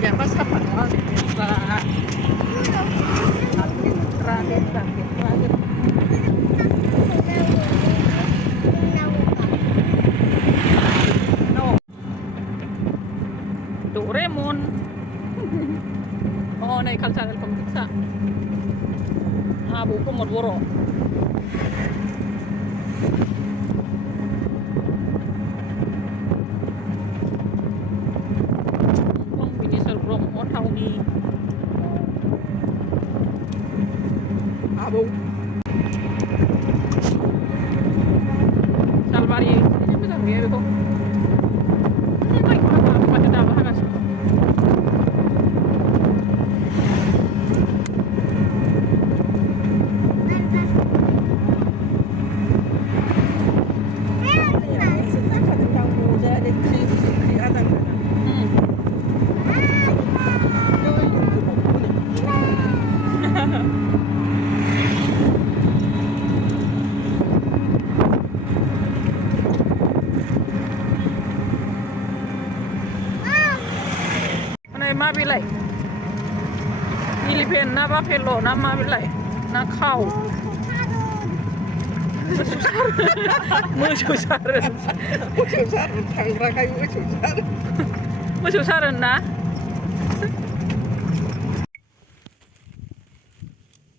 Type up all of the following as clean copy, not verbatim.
jangan sabar. Terakhir. No. Doraemon. Oh, này cultural pemirsa. Buku Mordoro. Ini sebelum tahun ini. Abu. Salvari. Ini bisa biar itu. Ini baik apa pada dalam hagas. Ma bilai Philippines na buffalo na ma bilai na cow mususaran tangra kayu mususaran na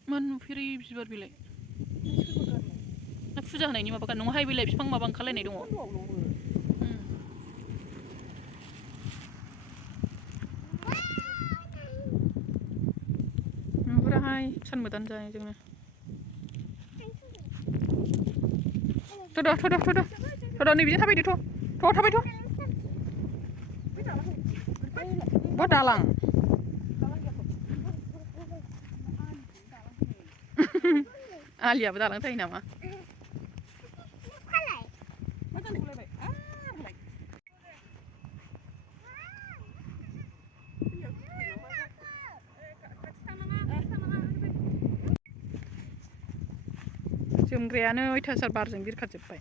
man free बिबार बिलाइ ना फुजा होनायनि माबा kan नङाहाय बिलाइ बिफां माबा ओंखारलायनाय दङ Hai, san modan jay जोंनो थ'द' नै बिदिनो थाबायदो थाबायथ' बहा दालां आलियाबो दालां थायो नामा जोमग्रायानो अयथासार बारजों बिरखारजोब्बाय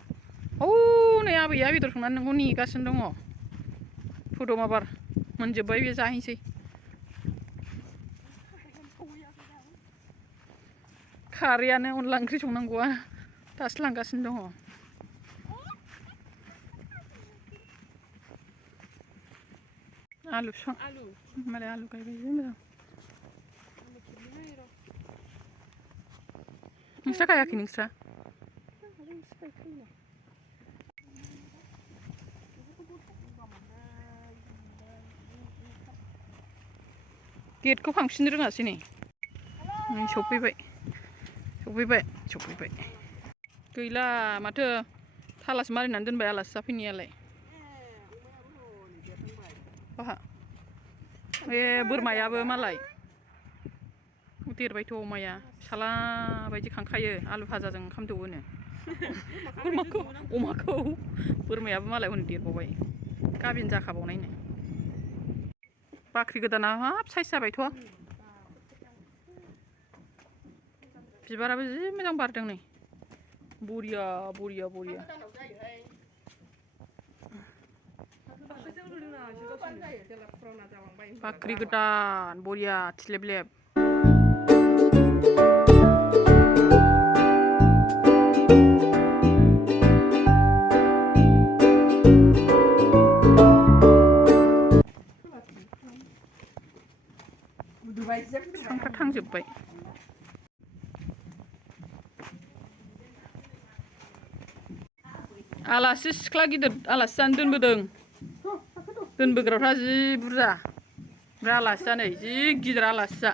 नै आबैया बेदर संनानै नोंखौ नेगासिनो दङ फुदुं माबार मोनजोब्बाय बे जाहैसै खारैयानो अनला ओंख्रि संनांगौआ दासो लांगासिनो दङ आलु बिफां मालाय आलु गायबाय जि मोजां नोंस्रा गायाखै नोंस्रा गेटखौ फांफिननो रोङासै नै सफैबाय गैला माथो थालासो मारिनानै दोनबाय आलासि जाफैनायालाय बाहा बे बोरमायाबो मालाय देरबायथ' अमाया फिसाला बायदि खांखायो आलु भाजाजों ओंखाम दौवोनो अमाखौ बोरमायाबो मालाय हनै देरबावबाय गाबिन जाखाबावनायनो बाख्रि गोदाना हाब साइज जाबायथ' बिबाराबो जि मोजां बारदों नै बरिया बाख्रि गोदान बरिया थिलेबलेब बिफांफ्रा थांजोब्बाय आलासि सिख्ला गिदिर आलासि जानो दोनबोग्राफ्रा जि बुरजा बे आलासिया नै जि गिदिर आलासिया